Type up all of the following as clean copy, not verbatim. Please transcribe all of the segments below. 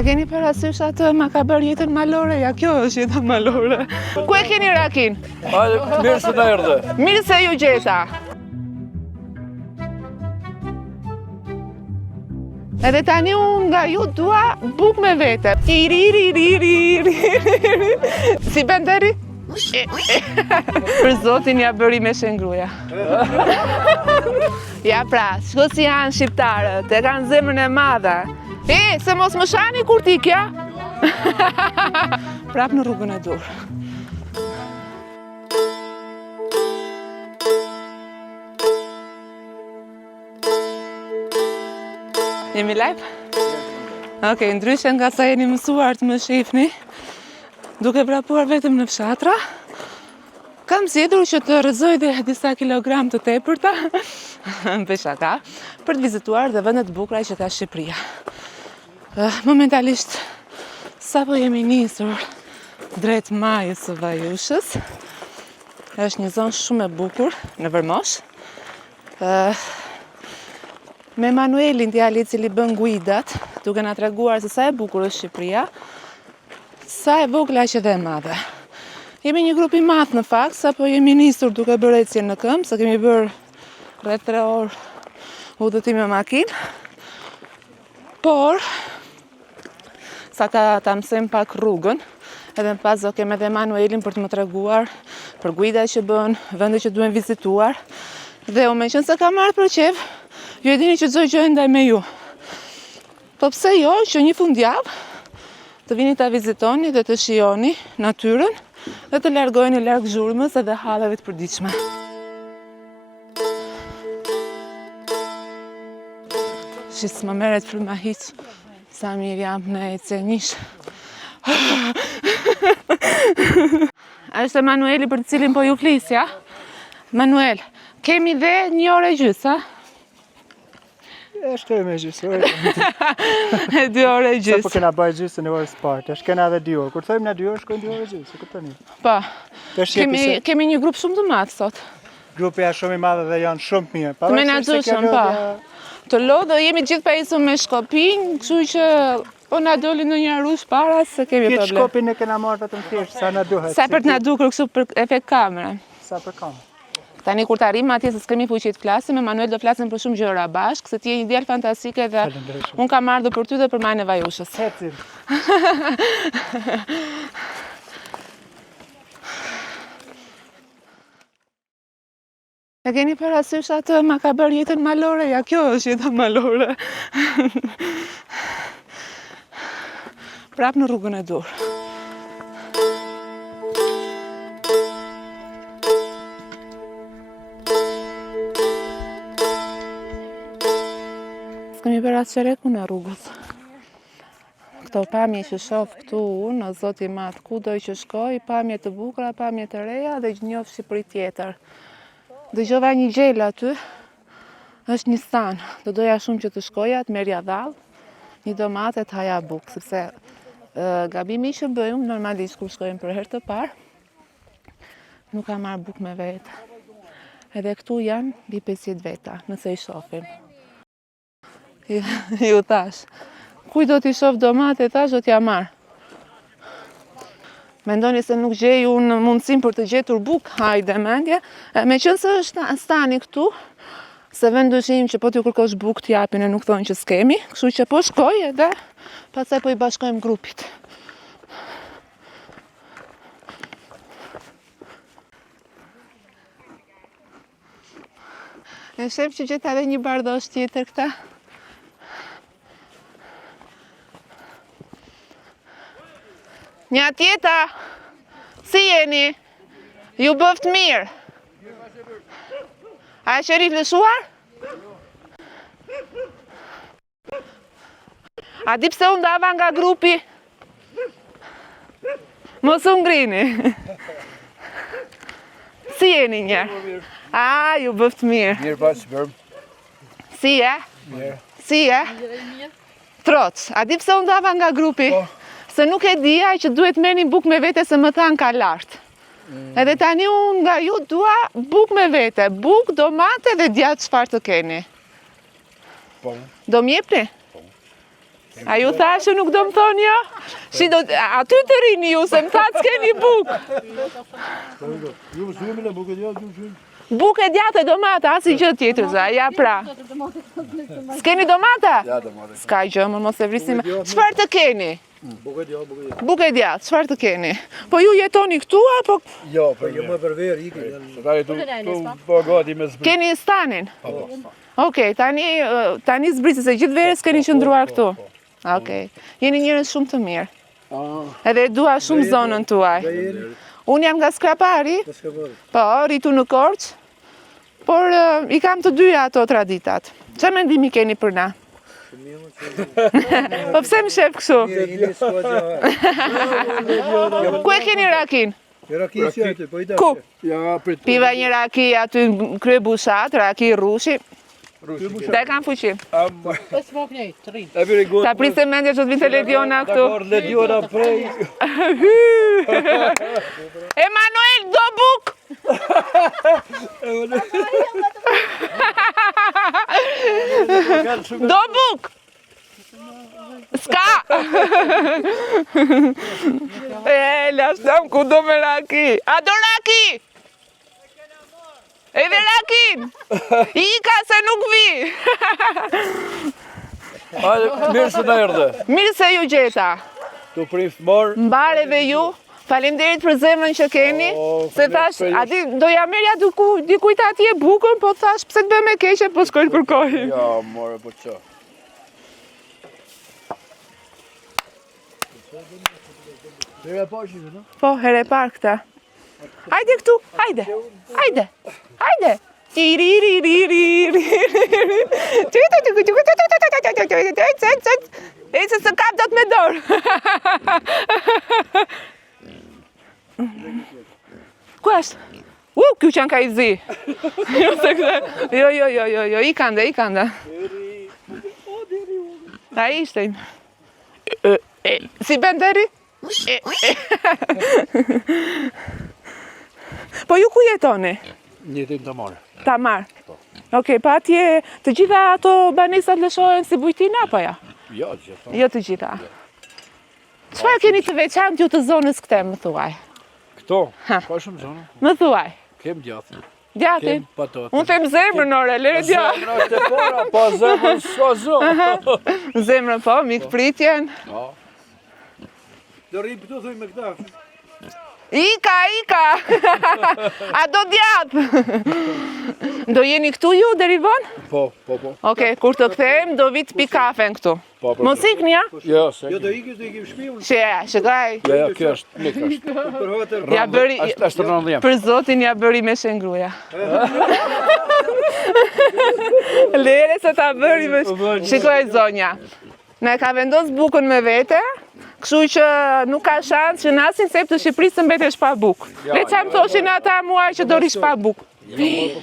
E keni parasysh atë ma ka bërë jetën malore? Ja, kjo është jeta malore. Ku e keni rakin? Mirë se na erdhe. Mirë se ju gjeta. Edhe tani unë nga ju dua buk me vete. Si benderi? Për zotin ja bëri me shengruja. Ja pra, shko si janë shqiptarët, e kanë zemrën e madhe. Se mos më shani kur t'ikja. Prap në rrugën e dur. Jemi live? Okej, ndryshe nga sa jeni mësuar të më shifni, duke vrapuar vetëm në fshatra, kam zgjedhur që të rrëzoj dhe disa kilogram të tepërta, peshaka, për të vizituar dhe vendet bukura që ka Shqipëria. Momentalisht, sapo jemi nisur drejt majës së Vajushës. Është një zonë shumë e bukur në Vërmosh. Me Manuelin, djali i cili bën guidat, duke na treguar se sa e bukur është Shqipëria, sa e vogla që dhe e madhe. Jemi një grup i madh në fakt, sapo jemi nisur duke bërë ecje në këmbë, sa kemi bërë rreth 3 orë udhëtim me makinë. Por sa ta mësojmë pak rrugën, edhe në pas do kem edhe Manuelin për të më treguar për guida që bën, vende që duhen vizituar. Dhe u mençon se kam marrë për qef, ju e dini që çdo gjë ndaj me ju. Po pse jo që një fundjavë të vini ta vizitoni dhe të shijoni natyrën dhe të largoheni larg zhurmës edhe hallave të përditshme. Shis më merret fryma hiç. Sa mirë jam në ecje nish. A është Manueli për të cilin po ju flisja? Manuel, kemi dhe 1 orë e gjys, a? E shkojmë e gjysë. 2 orë e gjys. Sa po kena bërë gjysën e orës parë, shkena edhe 2 orë. Kur thojmë na 2 orë, shkojmë 2 orë e gjysë, e kuptoni? Po. Kemi një grup shumë të madh sot. Grupi është shumë i madh dhe janë shumë të mirë. Të menaxhueshëm, po. Të lodhë, jemi gjithë pa isur me shkopin, kështu që po na doli në një rush para se kemi problem. Këtë shkopin e kena marrë vetëm thjesht, sa na duhet. Sa për të na dukur kështu për efekt kamere. Sa për kamerë. Tani kur të arrim atje se s'kemi fuqi të flasim, me Manuel do flasim për shumë gjëra bashkë, se ti je një djalë fantastike dhe unë kam ardhur për ty dhe për majën e Vajushës. Hecim. E keni parasysh atë ma ka bërë jetën malore? Ja, kjo është jeta malore. Prap në rrugën e dur. S'kemi bërë asë qereku në rrugës. Këto pamje që shoh këtu unë, o Zoti i madh, kudo që shkoj, pamje të bukura, pamje të reja dhe njoh Shqipëri tjetër. Dëgjova një gjel aty, është një stan, do doja shumë që të shkoja, të merja dhall, një domate të haja bukë, sepse gabimi që bëjmë normalisht kur shkojmë për herë të parë, nuk kam marrë bukë me vetë. Edhe këtu janë mbi 50 veta, nëse i shohim. Ju thash, kuj do t'i shoh domate, thash do t'ja marr. Mendoni se nuk gjej unë mundësim për të gjetur bukë, hajde mendje. Meqense është stani këtu, se vendushim që po t'ju kërkosh bukë t'japin e nuk thonë që s'kemi, kështu që po shkoj edhe pastaj po i bashkojmë grupit. E shef që gjeta edhe një bardosh tjetër këta. Nja tjeta, si jeni? Ju bëft mirë? A e shëri lëshuar? A di pse unë dava nga grupi? Mos u ngrini. Si jeni njerë? A, ju bëft mirë. Mirë bashkë, bërmë. Si e? Mirë. Si e? Troc, a di pse unë dava nga grupi? Se nuk e dija që duhet merrni bukë me vete se më thanë ka lartë. Edhe tani unë nga ju dua bukë me vete, bukë, domate dhe djatë çfarë të keni. Po. Do m'jepni? Po. A ju thashë nuk do më thonë jo? Aty të rini ju, se më thatë s'keni bukë. Bukë e djatë e domata, asi gjë tjetër, za, ja pra. S'keni domata? Ja, domata. S'ka gjë, më mos e vrisim. Çfarë të keni? Bukë e djatë, çfarë të keni? Po ju jetoni këtu, apo Jo, po jo më për verë ikë. Po gati me zbrit. keni stanin? Okej, tani zbrisi se gjithë verës keni qëndruar këtu. Okej, jeni njerëz shumë të mirë. Edhe e dua shumë zonën tuaj. Unë jam nga Skrapari, po, rritu në Korçë, por i kam të dyja ato traditat. Çfarë mendimi keni për na? Po pse më shef kështu? Ku e keni rakin? Ku? Ja, prit. Piva një raki aty në krye bushat, raki rrushi. Da e kam fuqi. E veri gotë. Ta prisë mendje që të vinte Lediona këtu. Dakor, Lediona prej. Emanuel, do buk! Do buk! Ska! Lasëm ku do me raki. A do raki? Edhe rakin! Ika se nuk vi! Hajde, mirë se na erdhe. Mirë se ju gjeta. Tu prif morë. Mbare dhe ju. Faleminderit për zemrën që keni, se thash, ati doja merja dikujt atje bukën, po thash pse të bëjmë e keqe, po shkoj të kërkoj. Ja, more, po që. Here e pashim, no? Po, here par këta. Hajde këtu, hajde, hajde, hajde. E se së kap do të me dorë. Ku është? Kjo që në ka i zi. Jo, i kanda. A ishte. Si ben deri? Po ju ku jetoni? Njetim të marë. Ta marë. Okej, pa atje të gjitha ato banesat lëshohen si bujtina, apo ja? Jo, gjitha. Jo të gjitha. Çfarë keni të veçantë ju të zonës këte, më thuaj? Këto, ka shumë zonë. Më thuaj. Kem gjatë. Djati? Kem patotë. Unë them zemrën, ore, lere djatë. Zemrën është e pora, po zemrën s'ka zonë. Zemrën po, mikë pritjen. Do rrim këtu, thuj me këta. Ika! A do djatë? Do jeni këtu ju, deri vonë? Po. Okej, kur të kthejmë, do vit pi kafen këtu. Po. Mos ikni, ja? Jo, se. Jo, do ikim shpiun. Shikaj. Ja, kjo është, nik është. Për hotër. Ja bëri, Është rëndhjem. për zotin ja bëri me shengruja. Lere se ta bëri me Shikoj zonja, ne ka vendos bukën me vete, kështu që nuk ka shansë që në asnjë sep të Shqipërisë të mbetesh pa bukë. Le çam thoshin ata muaj që do rish pa bukë.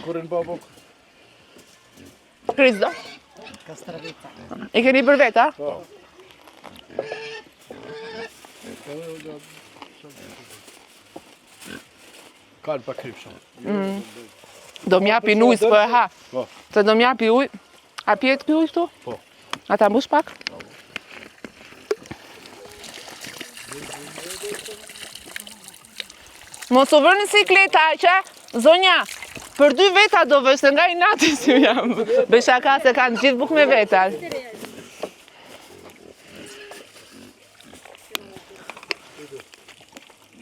Kurin pa bukë. Kristo. E keni për vetë, a? Kanë pa krypshon. Do m'japi ujë s'po e ha. Po. Se do m'japi ujë. A pjet ky ujë këtu? Po. A ta mbush pak? Mos u vërë në sikleta, që? Zonja, për 2 veta do vësh, se nga i nati si jam. Beshaka se kanë gjithë bukë me veta.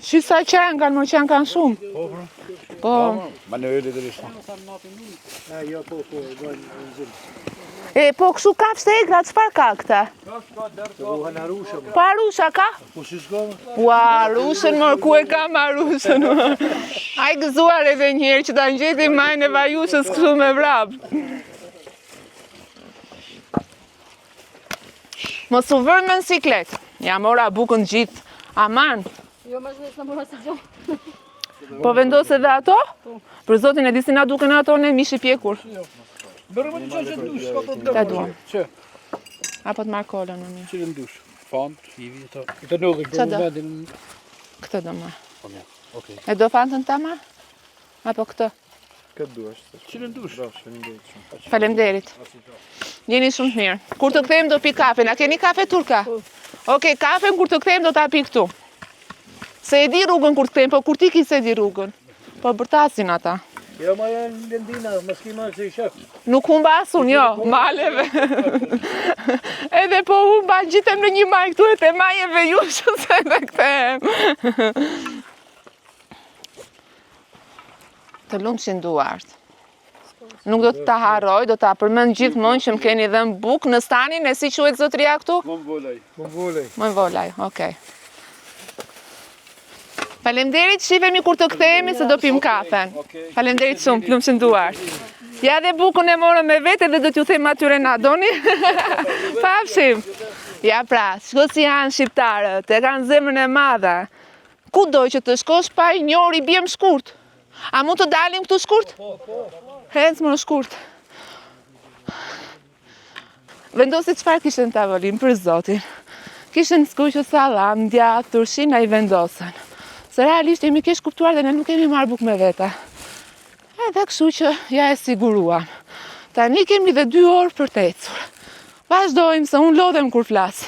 Shisa qenë kanë, më qenë kanë shumë. Po. Ma në ylli dhe rishtë. Jo, po, E, po kështu kafsh të egra, çfarë ka këta? po hanarusha. Pa rusha ka? Po si s'ka? Ua, rushën mor, ku e ka ma rushën? Aj gëzuar edhe njërë që ta ngjeti majnë e vajushës kështu me vrap. Mos u vërë me në siklet. Ja mora bukën gjithë. Aman. Jo, më zhvesh në mora si gjo. Po vendos edhe ato? Për zotin e disi na duken ato në mishi pjekur. Bërë më të që ndush, ka problem. Ta duam. Që? Apo të marr kolën në një. Qëllë ndush? Fant, kiwi, të... Këtë në dhe Qa këtë do? vendin... Këtë do ma. Okej. E do fantën ta ma? Apo këtë? Këtë duash. Qëllë ndush? Faleminderit shumë. Faleminderit. Jeni shumë të mirë. Kur të kthejmë do pi kafe. A keni kafe turka? Okej, kafen kur të kthejmë do ta pi këtu. Se e di rrugën kur të kthejmë, po kur ti ki se di rrugën. Po bërtasin ata. Jo, ma janë lëndina, më s'ki marrë se i shef. Nuk humba asun, jo, maleve. Edhe po humba, gjitem në një maj këtu e te majeve jushë se dhe kthehem. Të lumshin duart. Nuk do të ta harroj, do ta përmend gjithmonë që më keni dhënë bukë në stanin e si quhet zotëria këtu? Më volaj, okej. Faleminderit, shihemi kur të kthehemi se do pim kafen. Faleminderit shumë, lumshin duart. Ja dhe bukën e morëm me vete dhe do t'ju them atyre na doni. Pafshim. Ja pra, shko si janë shqiptarët, e kanë zemrën e madhe. Ku doj që të shkosh pa i njori bjem shkurt? A mund të dalim këtu shkurt? Hec më në shkurt. Vendosi çfarë kishte në tavolinë për zotin. Kishte skuqë sallam, djathë, turshin, ai vendosën. Se realisht jemi keq kuptuar dhe ne nuk kemi marrë bukë me vete. Edhe kështu që ja e siguruam. Tani kemi dhe 2 orë për të ecur. Vazhdojmë se unë lodhem kur flas.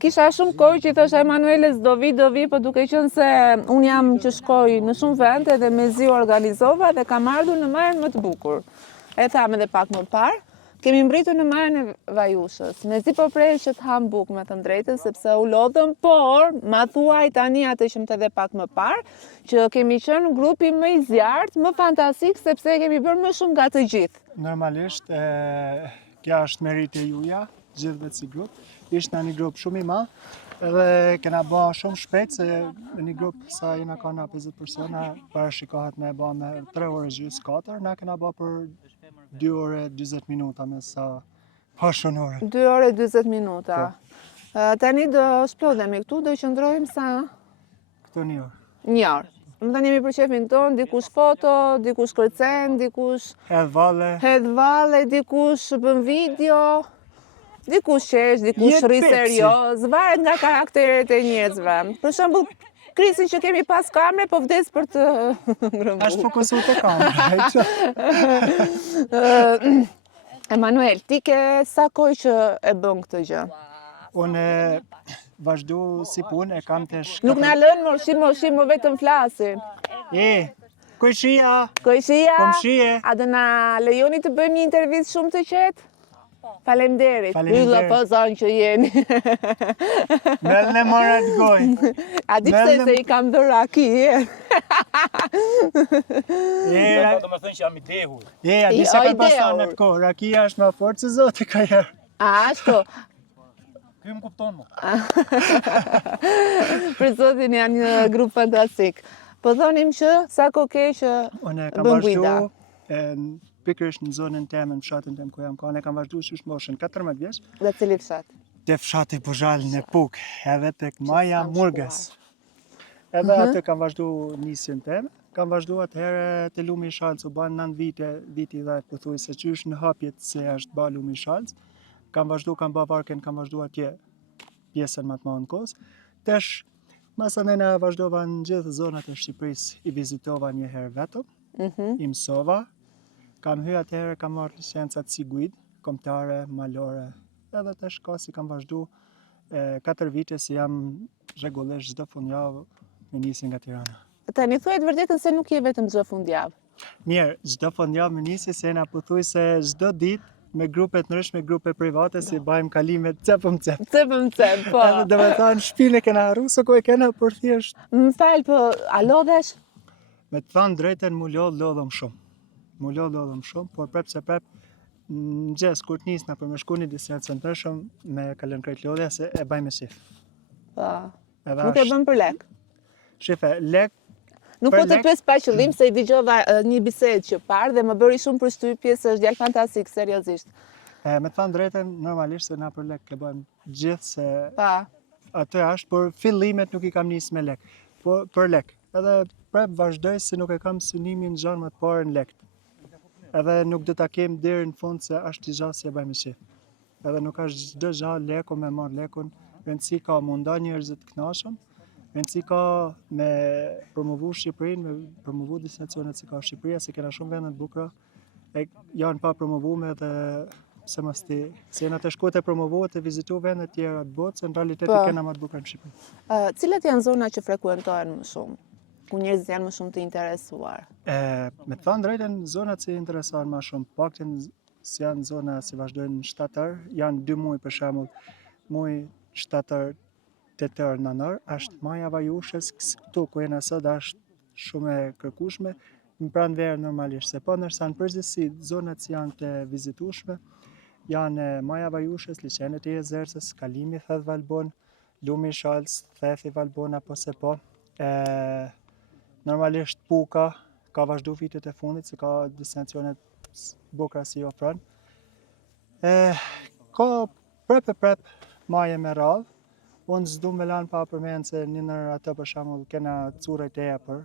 Kisha shumë kohë që i thosha Emanuele do vi, po duke qenë se unë jam që shkoj në shumë vende dhe mezi organizova dhe kam ardhur në malin më të bukur. E tham edhe pak më parë, kemi mbritur në malin e Vajushës. Mezi po prej që të ham bukë me të drejtën sepse u lodhëm, por ma thuaj tani atë që më të dhe pak më parë, që kemi qenë grupi më i zjarrt, më fantastik sepse kemi bërë më shumë nga të gjithë. Normalisht, kja është merit e juja, gjithëve si grup. Ishtë në një grup shumë i ma, edhe kena ba shumë shpejt, se në një grup sa jena ka nga 50 persona, parashikohet me ba me 3 orë gjys 4, na kena ba për 2 orë 20 minuta me sa pashon orë. 2 orë 20 minuta. Tani do shplodhemi këtu, do qëndrojmë sa? Këto 1 orë. 1 orë. Më tani jemi për shefin ton, dikush foto, dikush kërcen, dikush hedh valle, dikush bën video. Dikush qesh, dikush rri serioz, varet nga karakteret e njerëzve. Për shembull, Krisin që kemi pas kamre, po vdes për të ngrëmbuar. Ashtë fokusu të kamre. Emanuel, ti ke sa kohë që e bën këtë gjë? Unë vazhdu si punë, e kam të shkëpër. Nuk na lën moshim, më vetëm flasin. Kojshia! Kojshia! Komshie! A do na lejoni të bëjmë një intervistë shumë të qetë? Faleminderit. Ylla po zonë që jeni. Mel në marat goj. A di pse se i kam dhënë raki. Do më thënë që jam i dehur. A di se ka pasan në të kohë. Rakia është më fort se zote ka herë. Ashtu. Ky më kupton mu. Për zotin janë një grup fantastik. Po thonim që sa kohë ke që bën guida. Pikërisht në zonën temë, në fshatin temë ku jam ka, ne kam vazhdu që është moshën 14 vjeç. Dhe cili fshat? Te fshati Buzhalin e Puk, edhe tek Maja Murges. Edhe atë kam vazhdu nisjen temë. Kam vazhdu atëherë te Lumi i Shalc, u ban 9 vite, viti 10 pothuajse që është në hapjet se është ba Lumi i Shalc. Kam vazhdu, kam ba varken, kam vazhdu atje pjesën më të madhe në Kos. Tesh, masanena vazhdova në gjithë zonat e Shqipërisë, i vizitova një herë vetëm, i mësova. Kam hy atëherë, kam marrë licencat si guid, kombëtare, malore, edhe të shkasi kam vazhdu 4 vite si jam rregullisht çdo fundjavë me nisje nga Tirana. Tani thuhet vërtetën se nuk je vetëm çdo fundjavë. Mirë, çdo fundjavë me nisje se na pothuajse çdo ditë me grupe të ndryshme, grupe private, si bajmë kalime cepëm cep. Cepëm cep, po. Edhe do me thonë, shpinë e kena harru, së ku e kena për thjesht. Më falë, po, a lodhesh? Me të thonë drejten, mu lodhëm shumë. Mu lodhëm shumë, por prep se prep, në gjes, kur të nisna për me shku një destinacion të shumë, me kalën krejt lodhja, se e bajmë me shif. Po. Nuk e bëm për lek. Shife, lek. Nuk po të pes pa qëllim, se i dëgjova një bisedë që parë dhe më bëri shumë për shtypje se është djalë fantastik, seriozisht. Me të thonë drejten, normalisht se na për lek e bëjmë gjithë, se Pa. atë është, por fillimet nuk i kam nisë me lek, por për lek. Edhe prep vazhdoj se nuk e kam synimin gjanë më të parë në lek. Edhe nuk do ta kem deri në fund se është i gjatë si e bëjmë shif. Edhe nuk është çdo gjë leku me marr lekun, rëndësi ka munda njerëzit të kënaqur, rëndësi ka me promovu Shqipërinë, me promovu destinacionet si ka Shqipëria, se kena shumë vende të bukura, e janë pa promovuar dhe se mos ti, se jena të shkuar të promovuar të vizitu vende të tjera të botës, në realitet i kena më të bukura në Shqipëri. Cilat janë zona që frekuentohen më shumë? Ku njerëzit janë më shumë të interesuar? Me të thënë drejtën, zonat që interesohen më shumë, paktën si janë zona si vazhdojnë shtator, janë 2 muaj për shembull, muaj shtator, tetor, nënor, është maja vajushës, këtu ku jena sot është shumë e kërkueshme, në pranverë normalisht, se po ndërsa në përgjithësi zonat që janë të vizitueshme, janë maja vajushës, liçenet e Jezersës, kalimi Theth Valbon, lumi i Shalës, Thethi Valbon apo se po. Normalisht Puka ka vazhdu vitet e fundit, se ka destinacionet bukura si ofron. Ka prep maje me radhë. Unë s'du me lanë pa përmenë se një nër atë për shembull kena Currejt e Epër,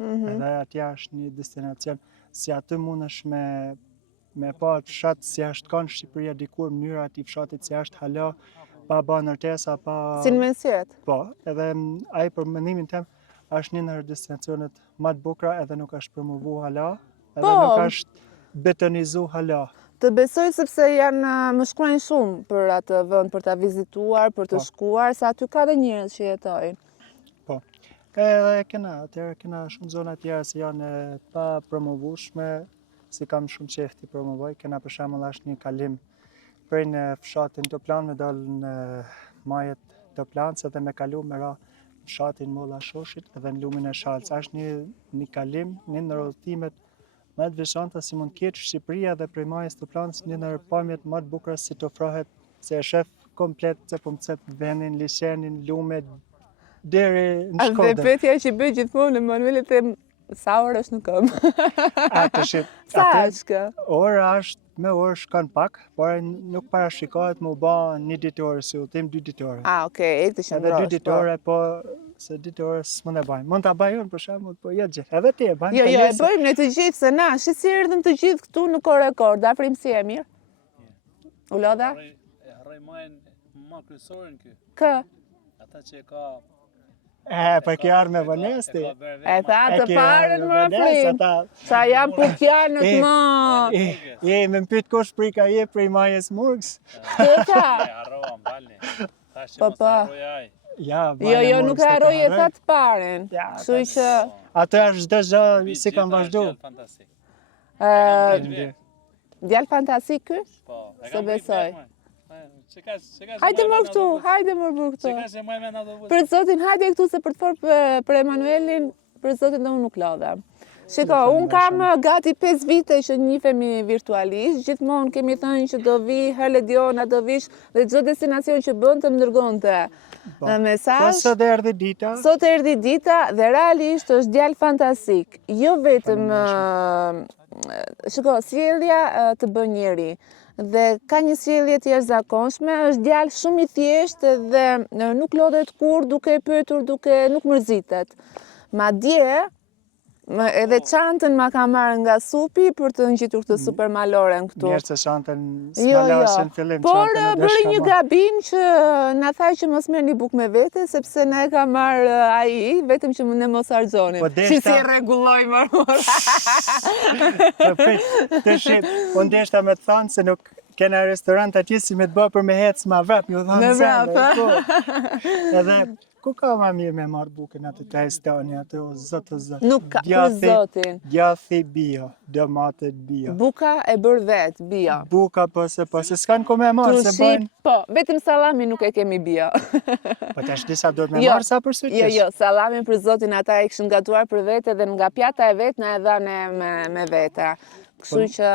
edhe atja është një destinacion, si aty mundesh me pa fshat si ashtë kanë Shqipëria dikur mënyra ati fshatit si ashtë hala, pa ba nërtesa, pa... Si në mensiet? Po, edhe ai për mendimin tem, është një nër destinacionet më të bukura edhe nuk është promovu hala, edhe nuk është betonizu hala. Të besoj sepse janë më shkruajnë shumë për atë vend, për ta vizituar, për të shkuar, se aty ka dhe njerëz që jetojnë. Po. Edhe kena shumë zona tjera që janë pa promovueshme, si kam shumë qejf t'i promovoj. Kena për shembull është një kalim prej në fshatin Toplan me dal në majet Toplanës edhe me kalu me ra fshatin Molla Shoshit edhe në lumin e Shalës. Është një kalim, një ndër udhëtimet më të veçanta si mund ketë Shqipëria dhe prej majës Toplanës, një ndër pamjet më të bukura si të ofrohet, se e shef komplet cep vendin, liçenin, lumet deri në Shkodër. Dhe pyetja që bëj gjithmonë Emanuelit e sa orë është në këmbë? Sa është kë? Ora është, me orë shkon pak, por nuk parashikohet më ba 1 ditore, si udhëtim 2 ditore. Okej, e të shëndrosh. Edhe 2 ditore, po se 2 ditore s'mund e bajmë. Mund ta bëj unë për shembull, po jo gjithë. Edhe ti e bën. Jo, e bëjmë ne të gjithë, se na, si erdhëm të gjithë këtu në Korekord, afrim si e mirë? U lodha? E harroj majën më kryesorin kë. Kë? Ata që ka për kjo arë me vënesti. E tha të parën më afrim. Sa janë pukjanët më... Me mpyt kush prika je prej majës Murgës. Të tha? E harroam, balni. Tash që Po, mos harroj aj. Jo, nuk e harroj e tha të parën. Kështu që... Ato është çdo gjë si kam vazhdu. Djalë fantastik ky? Po. Se besoj. Hajde më këtu, hajde më këtu. Çka se më në autobus. Për zotin, hajde këtu se për të folë për Emanuelin, për zotin dhe unë nuk lodhem. Shiko, unë kam gati 5 vite që njihemi virtualisht, gjithmonë kemi thënë që do vi, Helediona do vish, dhe çdo destinacion që bën të më dërgonte mesazh. Po sot erdhi dita. Sot erdhi dita dhe realisht është djalë fantastik. Jo vetëm shiko, sjellja të bën njeri. Dhe ka një sjellje të jashtëzakonshme, është djalë shumë i thjeshtë dhe nuk lodhet kur duke pyetur, nuk mërzitet. Madje edhe çantën ma ka marrë nga supi për të ngjitur këtë super maloren këtu. Mirë se çantën s'malashin fillim. Por bëri një gabim që na tha që mos merrni bukë me vete, sepse na e ka marrë ai, vetëm që ne mos harxhonim. Si e rregulloj më. Po ndeshta me të thënë se nuk kena restorant atje si me të bë për me hecë ma vrap, ju thonë Me sende, vrap, po. Edhe, ku ka ma mirë me marrë bukën atë të Estoni, atë o zëtë. Nuk ka, për zotin. Djathi bio, domatet bio. Buka e bërë vetë, bio. Buka po se s'kanë ku me marrë, se Trushi, bëjnë. po, vetëm salami nuk e kemi bio. Po tash disa do të me Jo, marrë sa për syrkesh. Jo, salami për zotin ata e këshën gatuar për vete dhe nga pjata e vetë na e dhane me vete. Kështu që...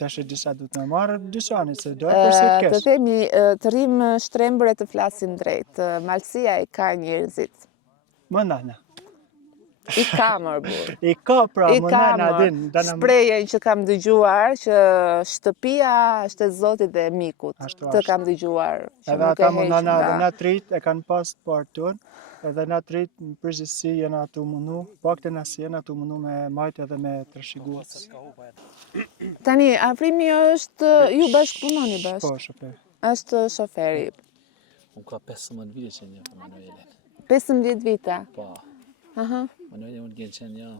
Tash disa do të me marrë dyshani, se do e për syrkesh. Të themi, të rrim shtrembër e të flasim drejt. Malësia i ka njerëzit. Më nana. I ka mërë burë. I ka pra, I më ka nana din. shprejen që kam dëgjuar që shtëpia është e zotit dhe e mikut. Ashtu Të është. kam dëgjuar. Që Edhe nuk e ata më heq nana nga- dhe na trit e kanë pas të partë tonë, edhe na trit në përgjithësi jena të mundu, pakten as jena të mundu me majtë edhe me trashëgues. Tani, afrimi është, ju bashkë punoni Po, bashkë. shofer. Është shoferi. Unë ka 15 vite që një për Manuelin. 15 vite. Po, Aha. Manuelin unë gjenë që një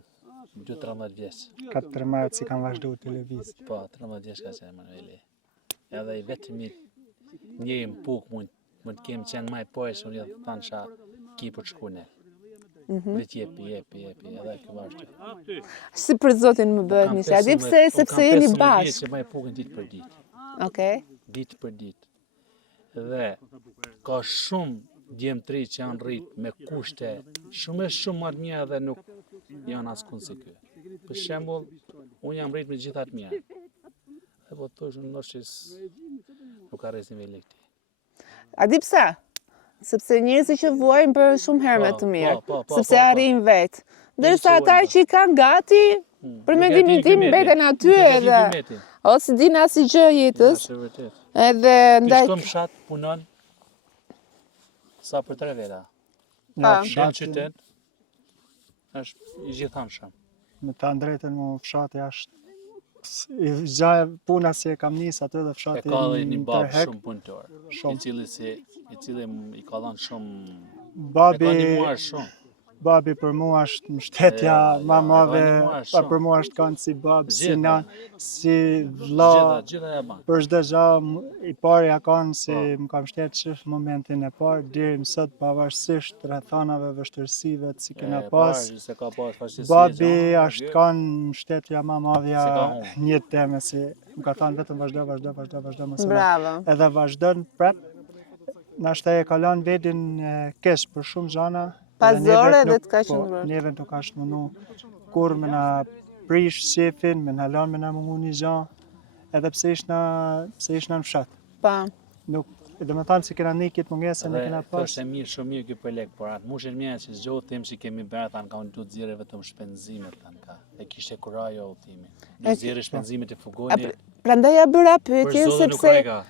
2-13 vjeç. 4 si kanë vazhdu televiz. Po, 13 vjeç ka qenë Manueli. Edhe i vetëmi një më puk mund të kemë qenë maj pojë që unë jetë thanë qa ki për shkune. Vrit jepi, edhe kjo vazhdu. Si për zotin më bëhet misja. Di pse, sepse jeni Unë bashkë. që maj pukën ditë për ditë. Okej. Ditë për ditë. Dhe ka shumë djemtri që janë rritë me kushte shumë më të mira dhe nuk janë askund si ky. Për shembull, unë jam rritë me gjitha të mira. Dhe po të thosh në ndoshis nuk arres niveli këti. A di pse? Sepse njerëzit që vuajnë për shumë herë me të mirë. po, Sepse po. arrin vetë. Ndërsa që ata vuajnë, që i kanë gati, për Nuk e mendimin din tim kymetin. mbeten aty Nuk e din edhe kymetin. ose din asgjë jetës. Është vërtet. Edhe Ti ndaj shkon fshat, punon sa për 3 veta. Pa. Në qytet është i gjithanshëm. Me ta drejtën më fshati është gjaja puna si e kam nis atë dhe E fshati ka dhe një babë tërhek. shumë punëtor, Shumë. i cili i ka dhënë shumë, e Babi, ka ndihmuar shumë. babi për mua është mbështetja ma madhe, ndihmuar pa shumë. për mua është kanë si bab, si Gjitha. nan, si vlla, Gjitha e banë. për çdo gjë i pari ja kanë si më ka mbështet që momentin e parë deri më sot pavarësisht rrethanave, vështirësive që kena pas. Se ka pas fashtësi. Babi është kanë mbështetja ma madhja Se ka humbë. një teme si më ka thënë vetëm vazhdo mos e mor. bravo. Edhe vazhdon prap. Nashta e kalon vedin kesh për shumë gjana. Pas edhe neve zore nuk- dhe të ka po, qëndruar. Neve nuk ka shmënu kur me na prish shefin, me na lan me na mungu një gjan, edhe pse ishna në fshat. Pa. Nuk, dhe me thanë si kena një kitë mungesën e kena Dhe pas. është e mirë, shumë mirë kjo për lek, por atë mushën mija që zgjohë them që kemi bërë, thanë ka unë du të zire vetëm shpenzimet, thanë ka. E kishte kurajo udhimi. Du të zire shpenzimet e fugoni, Prandaj ja bëra për pyetjen zonë nuk sepse rega.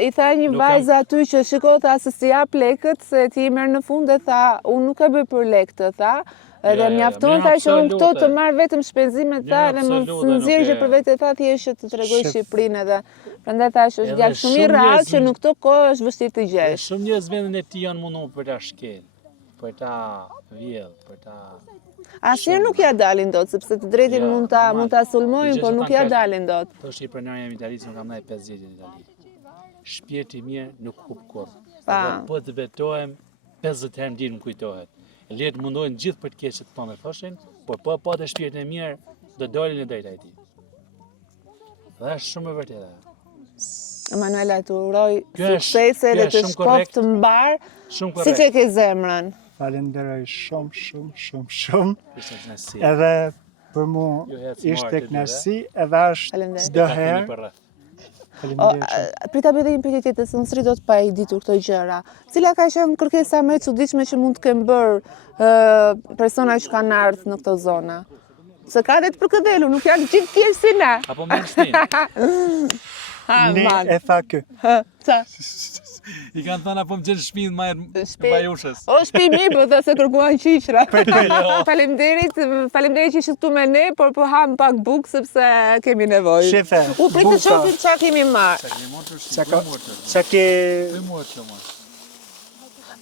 i tha një Nuk vajzë aty që shiko tha se si jap lekët se ti i merr në fund dhe tha unë nuk e bëj për lekët tha. Edhe Ja, mjafton mirë, tha që unë këto të absolute. marr vetëm shpenzimet tha Mirë, dhe më absolute, nuk nxjerrje e- për vete tha thjesht që të tregoj Shef. Shqipërinë edhe prandaj thash është Edhe djalë shumë i shumë rrallë njerëz- që në këtë kohë është vështirë të Dhe gjesh. shumë njerëz vendin e ti janë mundu për ta shkel, për ta vjedh, për ta... Asnjëherë nuk ja dalin dot sepse të drejtin Ja, mund ta sulmojnë, Gjë por që nuk thanë ja kesh. dalin dot. Thoshte i pronarja e Italisë, më kam ndaj 5 vjetë në Itali. Shpirti i mirë nuk hup kurrë. Pa. Dhe po të betohem, 50 herë në ditë më kujtohet. Letë mundojnë gjithë për të keqet të tonë thoshin, por po të shpirtin e mirë, do dolin e drejta e tij. Dhe është shumë e vërtetë. Emanuela të uroj Kjo është- suksese kjo dhe është të shumë shkoft korrekt. të mbar, Shumë siç korrekt. e ke zemrën. Falenderoj shumë. Ishte kënaqësi. Edhe për mu Ju hecë ishte martë, kënaqësi, edhe është Faleminderit. çdo Ta keni herë. për rreth. Faleminderit shumë. Prita bëj edhe një pyetje tjetër, se unë s'rri dot pa i ditur këto gjëra. Cila ka qenë kërkesa më e çuditshme që mund të kenë bërë persona që kanë ardhur në këto zona? Se ka dhe të përkëdhelu, nuk janë gjithë tjerë si na. Apo me në shpinë. Ha, Ne man. e tha kë. Qa? I kanë thënë apo më gjenë shpinë Shtëpi- bajushës. O shpi mi, po dhe se kërkuan qiqra. Faleminderit që ishit këtu me ne, por po ham pak bukë sepse kemi nevojë. Shefe, U prit të buka. shohim çfarë kemi marrë. Qa ke...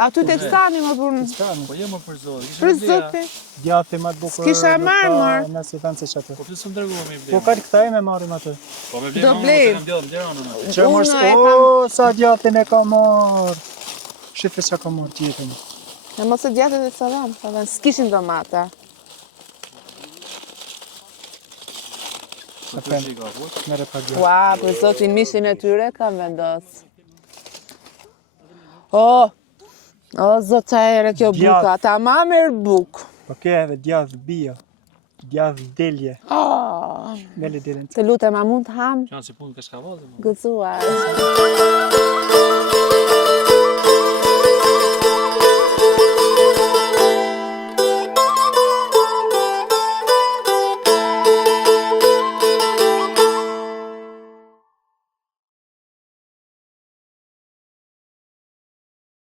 Aty tek stani më punë. Stani. Po jo më për zotin. Kisha Për bleja. zotin. Djathi më të bukur. S'kisha nuk marrë, ka- mor. Nëse thënë se çatë. Po pse s'm dërgova me Po bleja? ka kthej me marrim atë. Po me Do bleja. blej. Kam djallë Tiranën atë. Që mos Unë e kam- sa djathin e ka marr. Shife çka ka marr tjetën. E mos e djathtë dhe salam, s'kishin domate. Po të shika, po. Merre pa djath. Ua, për zotin mishin e tyre kam vendos. O, zota ere kjo Djath. buka, ta ma merë buk. Po ke edhe djath bio. Djath delje. Oh, Mele delën. të lutem, a mund të ham Që janë si punë kashkavallë. gëzuar.